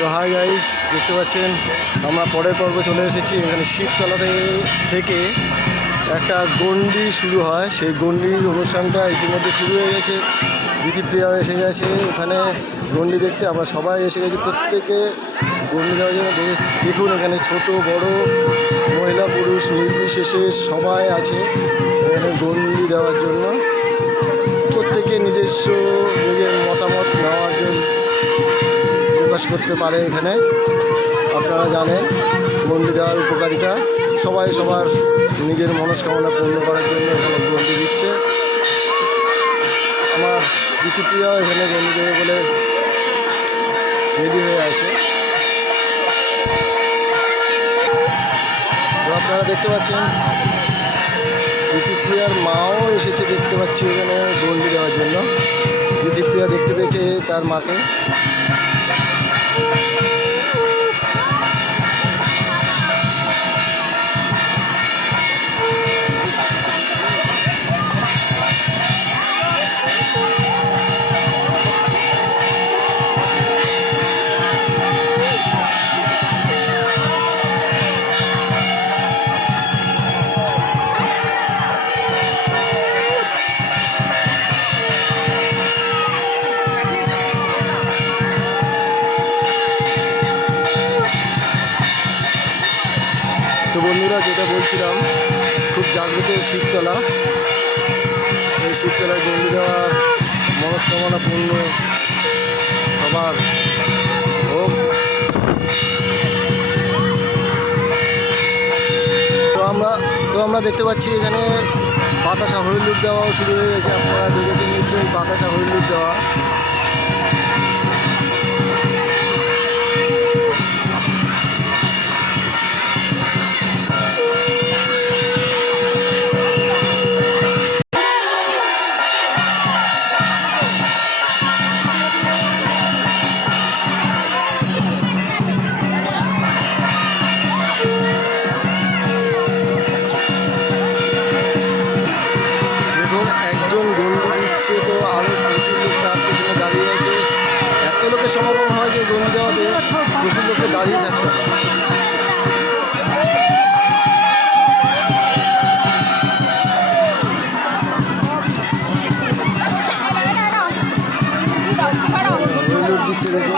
তো hi guys, দেখতে পাচ্ছেন আমরা পরের পর্বে চলে এসেছি। এখানে শিবতলা থেকে একটা গন্ডি শুরু হয়। সেই গন্ডির অনুষ্ঠানটা ইতিমধ্যে শুরু হয়ে গেছে। দিতিপ্রিয়াও এসে গেছে এখানে গন্ডি দেখতে। আমরা সবাই এসে গেছি, প্রত্যেকে গন্ডি দেওয়ার জন্য। দেখুন এখানে ছোট বড় মহিলা পুরুষ নির্বিশেষে সবাই আছে এখানে গন্ডি দেওয়ার জন্য। প্রত্যেকে নিজের মতামত নেওয়ার জন্য প্রকাশ করতে পারে এখানে। আপনারা জানেন গন্ডি দেওয়ার উপকারিতা। সবাই সবার নিজের মনস্কামনা পূর্ণ করার জন্য এখানে গন্ডি দিচ্ছে। আমার দিতিপ্রিয়াও এখানে গন্ডি দেবে বলে রেডি হয়ে আছে। তো আপনারা দেখতে পাচ্ছেন দিতিপ্রিয়ার মাও এসেছে, দেখতে পাচ্ছি এখানে গন্ডি দেওয়ার জন্য। দিতিপ্রিয়া দেখতে পেয়েছে তার মাকে। তো বন্ধুরা, যেটা বলছিলাম, খুব জাগ্রত শিবতলা। এই শিবতলায় গন্ডি দেওয়ার মনস্কামনা পূর্ণ সবার হোক। তো আমরা দেখতে পাচ্ছি এখানে বাতাসা হরিলুট দেওয়াও শুরু হয়ে গেছে। আপনারা দেখেছেন নিশ্চয়ই বাতাসা হরিলুট দেওয়া। তো আরও প্রচুর লোক তার পেছনে দাঁড়িয়ে আছে। এত লোকের সমাগম হয় যে গন্ডি দেওয়াতে প্রচুর লোকে দাঁড়িয়ে থাকতে হয়। দিচ্ছে দেখুন।